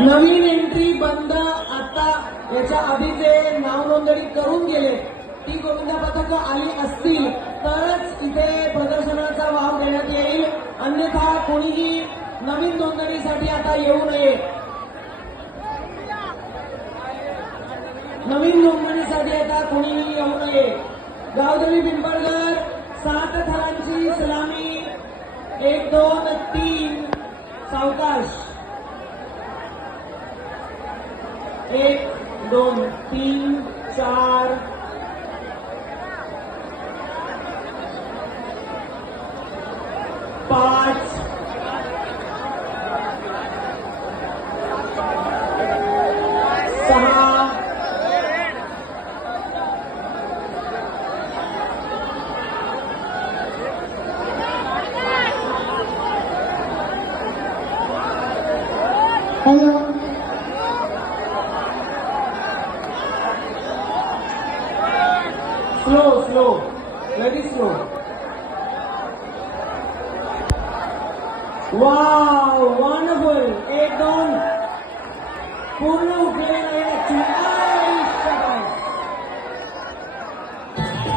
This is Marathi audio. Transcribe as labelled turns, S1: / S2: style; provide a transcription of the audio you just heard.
S1: नवीन एंट्री बंद आता याच्या आधीचे नाव नोंदणी करून गेले. ती गोविंदा पथक आली असतील तरच इथे प्रदर्शनाचा वाव देण्यात येईल. अन्यथा कोणीही नवीन नोंदणीसाठी आता येऊ नये. नवीन नोंदणीसाठी आता कोणीही येऊ नये. गावदेवी पिंपळगर सात थरांची सलामी. एक दोन तीन. सावकाश. एक दो तीन चार। पाच।
S2: Hello.
S1: Slow, slow. Very slow. Wow, wonderful. Eight down. Purnu play